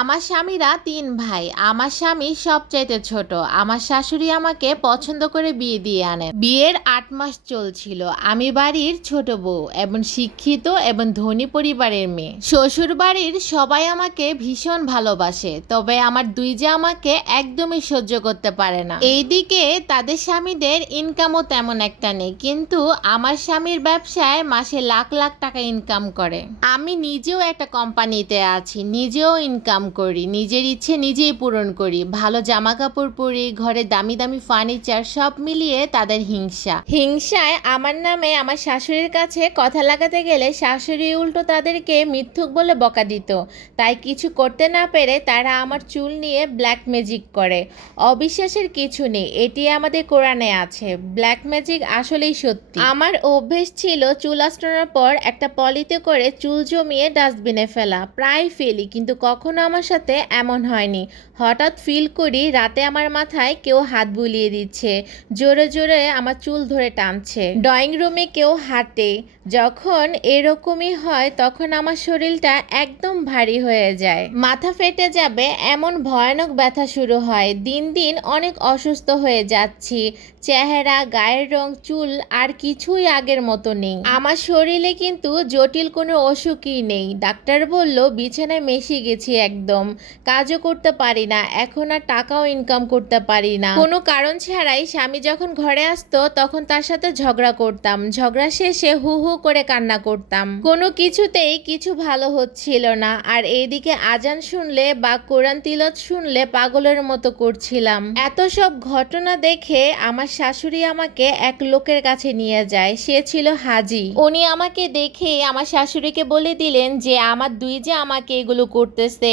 আমার স্বামীরা তিন ভাই। আমার স্বামী সবচাইতে ছোট। আমার শাশুড়ি আমাকে পছন্দ করে বিয়ে দিয়ে আনে বিয়ের আট মাস চলছিল। আমি বাড়ির ছোট বউ এবং শিক্ষিত এবং ধনী পরিবারের মেয়ে। শ্বশুর বাড়ির সবাই আমাকে ভীষণ ভালোবাসে, তবে আমার দুই যে আমাকে একদমই সহ্য করতে পারে না। এইদিকে তাদের স্বামীদের ইনকামও তেমন একটা নেই, কিন্তু আমার স্বামীর ব্যবসায় মাসে লাখ লাখ টাকা ইনকাম করে। আমি নিজেও একটা কোম্পানিতে আছি, নিজেও ইনকাম করি, নিজের ইচ্ছে নিজেই পূরণ করি। ভালো জামা কাপড় পরি, ঘরে দামি দামি ফার্নিচার সব মিলিয়ে তাদের হিংসা। হিংসায় আমার নামে আমার শাশুড়ির কাছে কথা লাগাতে গেলে শাশুড়ি উল্টো তাদেরকে মিথ্যুক বলে বকা দিত। তাই কিছু করতে না পেরে তারা আমার চুল নিয়ে ব্ল্যাক ম্যাজিক করে। অবিশ্বাসের কিছু নেই, এটি আমাদের কোরআনে আছে। ব্ল্যাক ম্যাজিক আসলেই সত্যি। আমার অভ্যেস ছিল চুল আঁচড়ানোর পর একটা পলিতে করে চুল জমিয়ে ডাস্টবিনে ফেলা। প্রায় ফেলি, কিন্তু কখনো আমার সাথে এমন হয়নি। হঠাৎ ফিল করি রাতে আমার মাথায় কেউ হাত বুলিয়ে দিচ্ছে। জোরে জোরে আমার চুল ধরে টানছে। ড্রয়িং রুমে কেউ হাঁটে। যখন এরকমই হয় তখন আমার শরীরটা একদম ভারী হয়ে যায়। মাথা ফেটে যাবে এমন ভয়ানক ব্যথা শুরু হয়। দিন দিন অনেক অসুস্থ হয়ে যাচ্ছি। চেহারা, গায়ের রং, চুল আর কিছুই আগের মতো নেই। আমার শরীরে কিন্তু জটিল কোনো অসুখই নেই। ডাক্তার বলল, বিছানায় মেশে গেছি একদম। কাজও করতে পারি না, এখন আর টাকাও ইনকাম করতে পারি না। কোনো কারণ ছাড়াই স্বামী যখন ঘরে আসতো, তখন তার সাথে ঝগড়া করতাম। ঝগড়া শেষে হু হু করে কান্না করতাম। কোনো কিছুতেই কিছু ভালো হচ্ছিল না। আর এইদিকে আজান শুনলে বা কোরআন তিলত শুনলে পাগলের মতো করছিলাম। এত সব ঘটনা দেখে আমার শাশুড়ি আমাকে এক লোকের কাছে নিয়ে যায়। সে ছিল হাজি। উনি আমাকে দেখে আমার শাশুড়িকে বলে দিলেন যে, আমার দুই যে আমাকে এগুলো করতেছে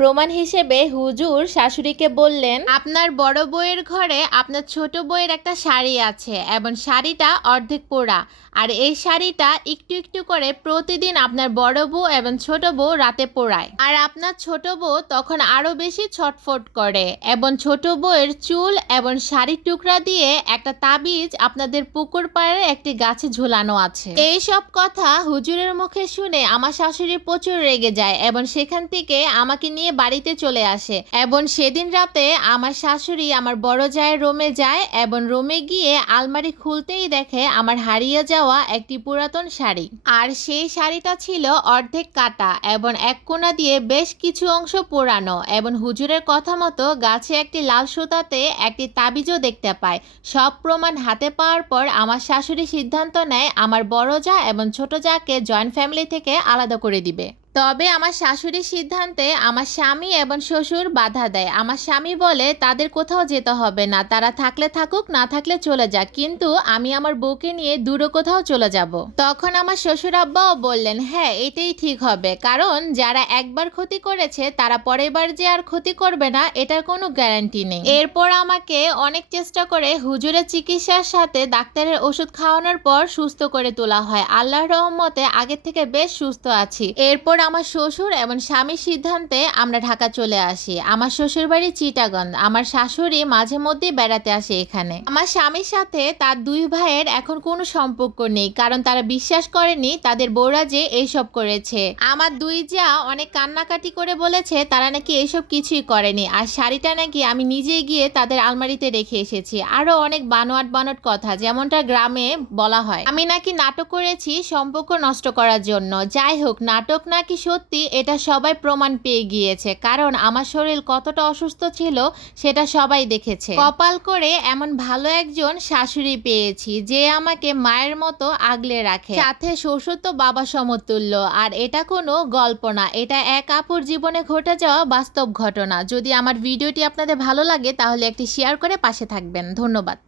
প্রমাণ হিসেবে হুজুর শাশুড়িকে বললেন, আপনার বড় বউয়ের ঘরে আপনার ছোট বউয়ের একটা শাড়ি আছে এবং শাড়িটা অর্ধেক পোড়া। আর এই শাড়িটা একটু একটু করে প্রতিদিন আপনার বড় বউ এবং ছোট বউ রাতে পোড়ায়। আর আপনার ছোট বউ তখন আরও বেশি ছটফট করে এবং ছোট বউয়ের চুল এবং শাড়ির টুকরা দিয়ে একটা তাবিজ আপনাদের পুকুর পাড়ে একটি গাছে ঝুলানো আছে। এই সব কথা হুজুরের মুখে শুনে আমার শাশুড়ি প্রচুর রেগে যায় এবং সেখান থেকে আমাকে নিয়ে বাড়িতে চলে আসে। এবং সেদিন রাতে আমার শাশুড়ি আমার বড় জায়ের রুমে যায় এবং রোমে গিয়ে আলমারি খুলতেই দেখে আমার হারিয়ে যাওয়া একটি পুরাতন শাড়ি। আর সেই শাড়িটা ছিল অর্ধেক কাটা এবং এক কোণা দিয়ে বেশ কিছু অংশ পোড়ানো এবং হুজুরের কথা মতো গাছে একটি লাল সুতাতে একটি তাবিজও দেখতে পায়। সব প্রমাণ হাতে পাওয়ার পর আমার শাশুড়ি সিদ্ধান্ত নেয় আমার বড় যা এবং ছোট যাকে জয়েন্ট ফ্যামিলি থেকে আলাদা করে দিবে। তবে আমার শাশুড়ির সিদ্ধান্তে আমার স্বামী এবং শ্বশুর বাধা দেয়। আমার স্বামী বলে, তাদের কোথাও যেতে হবে না। তারা থাকলে থাকুক, না থাকলে চলে যাক। কিন্তু আমি আমার বউকে নিয়ে দূরে কোথাও চলে যাব। তখন আমার শ্বশুর আব্বাও বললেন হ্যাঁ এটাই ঠিক হবে। কারণ যারা একবার ক্ষতি করেছে, তারা পরের বার যে আর ক্ষতি করবে না, এটার কোনো গ্যারান্টি নেই। এরপর আমাকে অনেক চেষ্টা করে হুজুরের চিকিৎসার সাথে ডাক্তারের ওষুধ খাওয়ানোর পর সুস্থ করে তোলা হয়। আল্লাহর রহমতে আগের থেকে বেশ সুস্থ আছি। এরপর আমার শ্বশুর এবং স্বামীর সিদ্ধান্তে আমরা ঢাকা চলে আসি। আমার শ্বশুর বাড়ি চিটাগঞ্জ আমার শাশুড়ি মাঝে মধ্যে বেড়াতে আসে এখানে। আমার স্বামীর সাথে তার দুই ভাইয়ের এখন কোনো সম্পর্ক নেই, কারণ তারা বিশ্বাস করেনি তাদের বউরা যে এইসব করেছে। আমার দুই যা অনেক কান্নাকাটি করে বলেছে, তারা নাকি এইসব কিছুই করেনি। আর শাড়িটা নাকি আমি নিজে গিয়ে তাদের আলমারিতে রেখে এসেছি। আরও অনেক বানোয়াট বানোয়াট কথা, যেমনটা গ্রামে বলা হয়। আমি নাকি নাটক করেছি সম্পর্ক নষ্ট করার জন্য। যাই হোক, নাটক নাকি সত্যি? এটা সবাই প্রমাণ পেয়ে গিয়েছে। কারণ আমার শরীর কতটা অসুস্থ ছিল, সেটা সবাই দেখেছে। কপাল করে এমন ভালো একজন শাশুড়ি পেয়েছি, যে আমাকে মায়ের মতো আগলে রাখে। সাথে শ্বশুর তো বাবা সমতুল্য, আর এটা কোনো গল্প না। এটা এক আপুর জীবনে ঘটে যাওয়া বাস্তব ঘটনা। যদি আমার ভিডিওটি আপনাদের ভালো লাগে, তাহলে একটি শেয়ার করে পাশে থাকবেন। ধন্যবাদ।